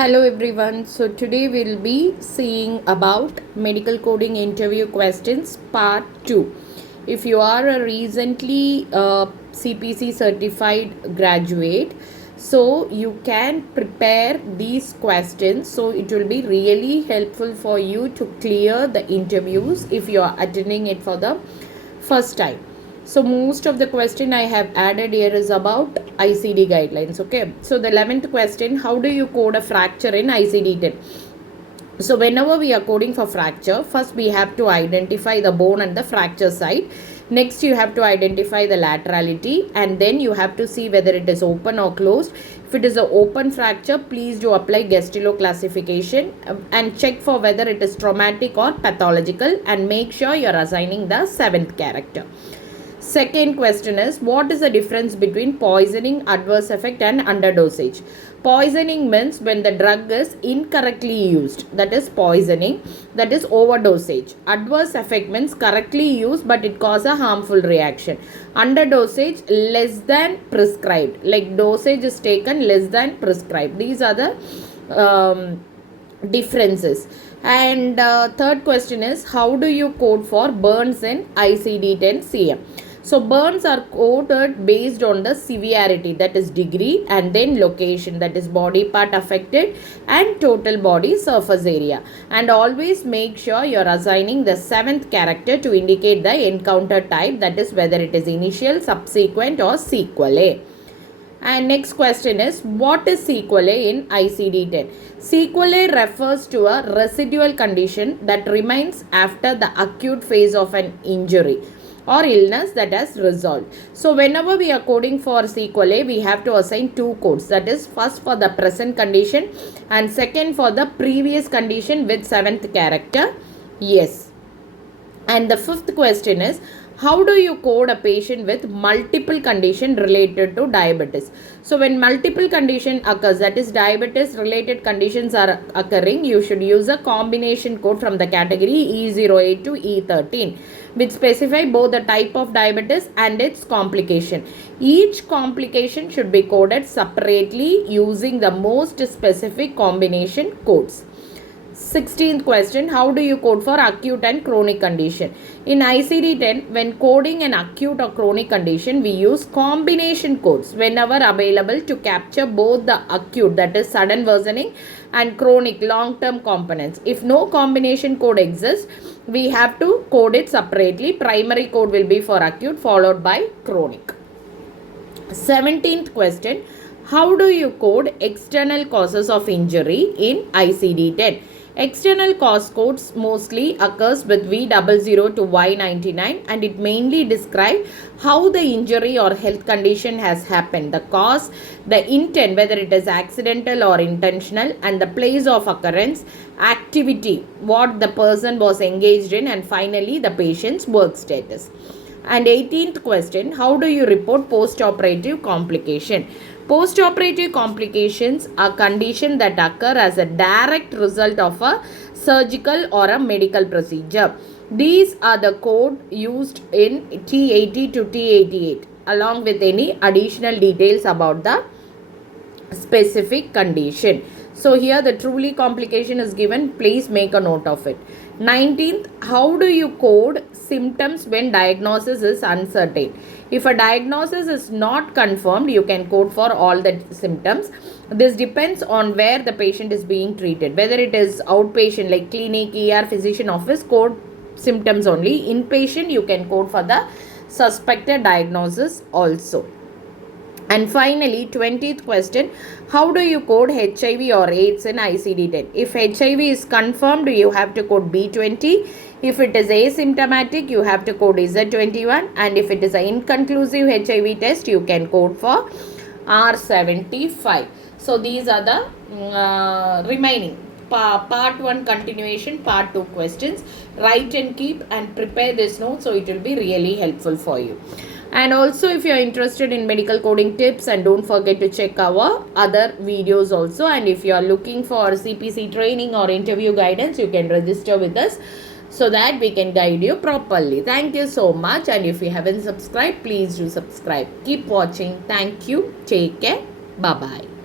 Hello everyone. So today we'll be seeing about medical coding interview questions part 2. If you are a recently CPC certified graduate, so you can prepare these questions, so it will be really helpful for you to clear the interviews if you are attending it for the first time. So most of the question I have added here is about ICD guidelines. Okay. So the 11th question, how do you code a fracture in ICD-10? So whenever we are coding for fracture, first we have to identify the bone and the fracture site. Next you have to identify the laterality, and then you have to see whether it is open or closed. If it is an open fracture, please do apply Gestilo classification and check for whether it is traumatic or pathological, and make sure you are assigning the 7th character. Second question is, what is the difference between poisoning, adverse effect and underdosage? Poisoning means when the drug is incorrectly used, that is poisoning, that is overdosage. Adverse effect means correctly used but it causes a harmful reaction. Underdosage, less than prescribed, like dosage is taken less than prescribed. These are the differences. And third question is, how do you code for burns in ICD-10 CM? So burns are coded based on the severity, that is degree, and then location, that is body part affected, and total body surface area. And always make sure you are assigning the 7th character to indicate the encounter type, that is whether it is initial, subsequent or sequelae. And next question is, what is sequelae in ICD-10? Sequelae refers to a residual condition that remains after the acute phase of an injury or illness that has resolved. So whenever we are coding for sequelae, we have to assign two codes, that is first for the present condition and second for the previous condition with 7th character. Yes. And the 5th question is, how do you code a patient with multiple condition related to diabetes? So when multiple condition occurs, that is diabetes related conditions are occurring, you should use a combination code from the category E08 to E13, which specify both the type of diabetes and its complication. Each complication should be coded separately using the most specific combination codes. 16th question, how do you code for acute and chronic condition? In ICD-10, when coding an acute or chronic condition, we use combination codes whenever available to capture both the acute, that is sudden worsening, and chronic long-term components. If no combination code exists, we have to code it separately. Primary code will be for acute followed by chronic. 17th question, how do you code external causes of injury in ICD-10? External cause codes mostly occurs with V00 to Y99, and it mainly describes how the injury or health condition has happened, the cause, the intent, whether it is accidental or intentional, and the place of occurrence, activity, what the person was engaged in, and finally the patient's work status. And 18th question, how do you report post-operative complication? Post-operative complications are conditions that occur as a direct result of a surgical or a medical procedure. These are the code used in T80 to T88 along with any additional details about the specific condition. So here the truly complication is given. Please make a note of it. 19th, how do you code symptoms when diagnosis is uncertain? If a diagnosis is not confirmed, you can code for all the symptoms. This depends on where the patient is being treated. Whether it is outpatient like clinic, ER, physician office, code symptoms only. Inpatient, you can code for the suspected diagnosis also. And finally, 20th question, how do you code HIV or AIDS in ICD-10? If HIV is confirmed, you have to code B20. If it is asymptomatic, you have to code Z21. And if it is an inconclusive HIV test, you can code for R75. So these are the remaining part 1 continuation, part 2 questions. Write and keep and prepare this note, so it will be really helpful for you. And also, if you are interested in medical coding tips, and don't forget to check our other videos also. And if you are looking for CPC training or interview guidance, you can register with us so that we can guide you properly. Thank you so much. And if you haven't subscribed, please do subscribe. Keep watching. Thank you. Take care. Bye-bye.